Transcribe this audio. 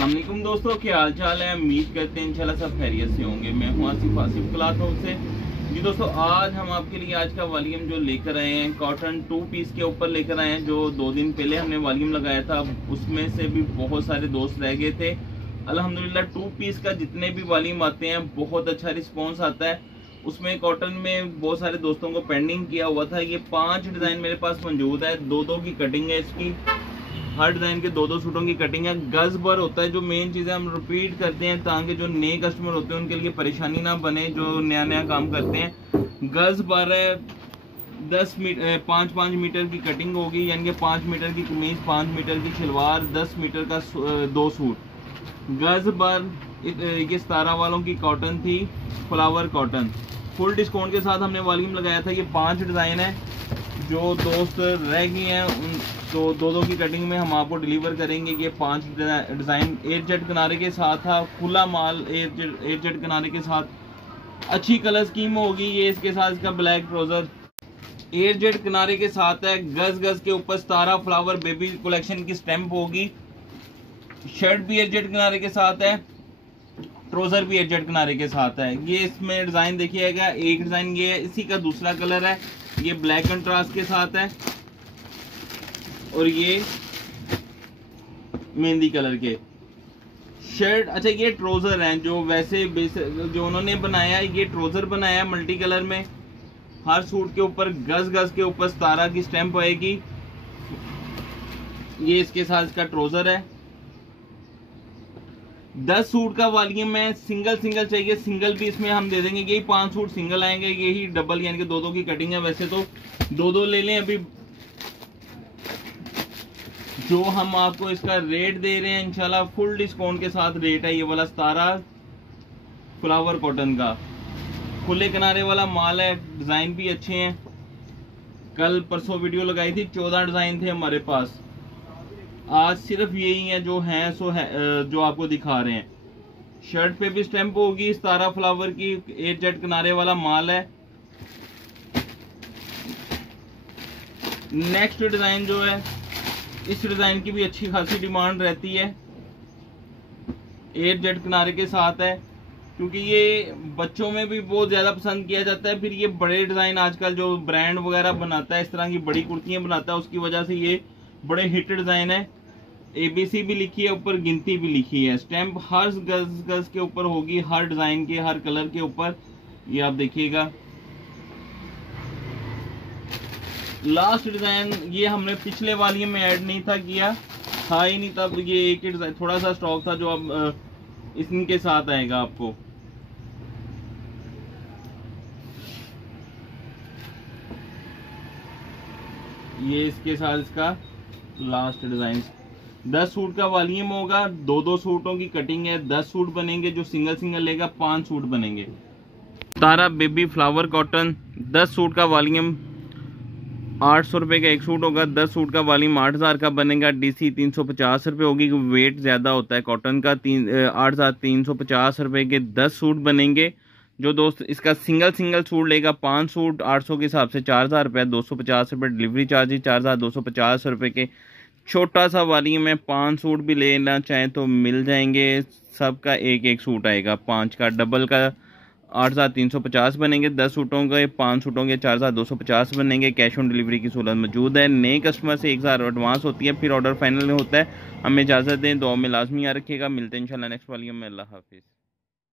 अस्सलाम वालेकुम दोस्तों, क्या हाल चाल है। उम्मीद करते हैं इंशाल्लाह सब खैरियत से होंगे। मैं हूं आसिफ क्लॉथ हाउस से जी। दोस्तों आज हम आपके लिए आज का वॉल्यूम जो लेकर आए हैं कॉटन 2 पीस के ऊपर लेकर आए हैं। जो 2 दिन पहले हमने वॉल्यूम लगाया था उसमें से भी बहुत सारे दोस्त रह गए थे। अल्हम्दुलिल्लाह 2 पीस का जितने भी वॉल्यूम आते हैं बहुत अच्छा रिस्पॉन्स आता है। उसमें कॉटन में बहुत सारे दोस्तों को पेंडिंग किया हुआ था। ये 5 डिज़ाइन मेरे पास मौजूद है। 2-2 की कटिंग है इसकी। हर डिज़ाइन के 2-2 सूटों की कटिंग है। गज भर होता है। जो मेन चीज़ है हम रिपीट करते हैं ताकि जो नए कस्टमर होते हैं उनके लिए परेशानी ना बने, जो नया नया काम करते हैं। गज भर है। 5-5 मीटर की कटिंग होगी, यानी कि 5 मीटर की कमीज, 5 मीटर की शलवार, 10 मीटर का 2 सूट। गज भर ये 17 वालों की कॉटन थी, फ्लावर कॉटन। फुल डिस्काउंट के साथ हमने वॉल्यूम लगाया था। ये 5 डिज़ाइन है। जो दोस्त रह गए हैं उन तो 2-2 की कटिंग में हम आपको डिलीवर करेंगे। ये 5 डिज़ाइन एयर जेट किनारे के साथ था। खुला माल एयर जेट किनारे के साथ अच्छी कलर स्कीम होगी। ये इसके साथ इसका ब्लैक ट्राउजर एयर जेट किनारे के साथ है। गज गज के ऊपर 17 फ्लावर बेबी कलेक्शन की स्टैंप होगी। शर्ट भी एयर जेट किनारे के साथ है, ट्राउजर भी एयर जेट किनारे के साथ है। ये इसमें डिज़ाइन देखिएगा, एक डिज़ाइन ये है, इसी का दूसरा कलर है। ये ब्लैक कंट्रास्ट के साथ है और ये मेहंदी कलर के शर्ट। अच्छा ये ट्राउजर हैं जो वैसे जो उन्होंने बनाया है, ये ट्राउजर बनाया मल्टी कलर में। हर सूट के ऊपर गज गज के ऊपर 17 की स्टैंप आएगी। ये इसके साथ इसका ट्राउजर है। 10 सूट का वॉल्यूम है। सिंगल चाहिए सिंगल भी इसमें हम दे देंगे। यही 5 सूट सिंगल आएंगे, यही डबल यानी कि 2-2 की कटिंग है। वैसे तो 2-2 ले लें। अभी जो हम आपको इसका रेट दे रहे हैं इंशाल्लाह फुल डिस्काउंट के साथ रेट है। ये वाला 17 फ्लावर कॉटन का खुले किनारे वाला माल है। डिजाइन भी अच्छे हैं। कल परसों वीडियो लगाई थी, 14 डिजाइन थे हमारे पास। आज सिर्फ यही है जो हैं सो है जो आपको दिखा रहे हैं। शर्ट पे भी स्टैंप होगी 17 फ्लावर की, एयर जेट किनारे वाला माल है। नेक्स्ट डिजाइन जो है, इस डिजाइन की भी अच्छी खासी डिमांड रहती है। एयर जेट किनारे के साथ है क्योंकि ये बच्चों में भी बहुत ज्यादा पसंद किया जाता है। फिर ये बड़े डिजाइन आजकल जो ब्रांड वगैरह बनाता है, इस तरह की बड़ी कुर्तियां बनाता है, उसकी वजह से ये बड़े हिट डिजाइन है। ABC भी लिखी है, ऊपर गिनती भी लिखी है। स्टैंप हर गज गज के ऊपर होगी, हर डिजाइन के, हर कलर के ऊपर। ये आप देखिएगा। लास्ट डिजाइन ये हमने पिछले वॉल्यूम में ऐड नहीं था किया, था ही नहीं तब। ये एक ही डिजाइन थोड़ा सा स्टॉक था जो अब इनके साथ आएगा आपको। ये इसके साथ इसका लास्ट डिजाइन। 10 सूट का वॉल्यूम होगा। 2-2 सूटों की कटिंग है। 10 सूट बनेंगे। जो सिंगल लेगा 5 सूट बनेंगे। 17 बेबी फ्लावर कॉटन 10 सूट का वॉल्यूम 800 रुपये का एक सूट होगा। 10 सूट का वॉल्यूम 8000 का बनेगा। DC 350 रुपये होगी, वेट ज़्यादा होता है कॉटन का। 8350 रुपये के 10 सूट बनेंगे। जो दोस्त इसका सिंगल सूट लेगा 5 सूट 800 के हिसाब से 4000 रुपये, 250 रुपये डिलीवरी चार्जेस, 4250 रुपये के। छोटा सा वॉल्यूम है। 5 सूट भी लेना चाहें तो मिल जाएंगे। सबका एक सूट आएगा। 5 का डबल का 8350 बनेंगे। 10 सूटों के 5 सूटों के 4250 बनेंगे। कैश ऑन डिलीवरी की सहूलत मौजूद है। नए कस्टमर से 1000 एडवांस होती है, फिर ऑर्डर फाइनल होता है। हमें इजाज़त दें, दुआ में लाजमी याद रखिएगा। मिलते हैं इंशाल्लाह नेक्स्ट वॉल्यूम में। अल्लाह हाफिज़।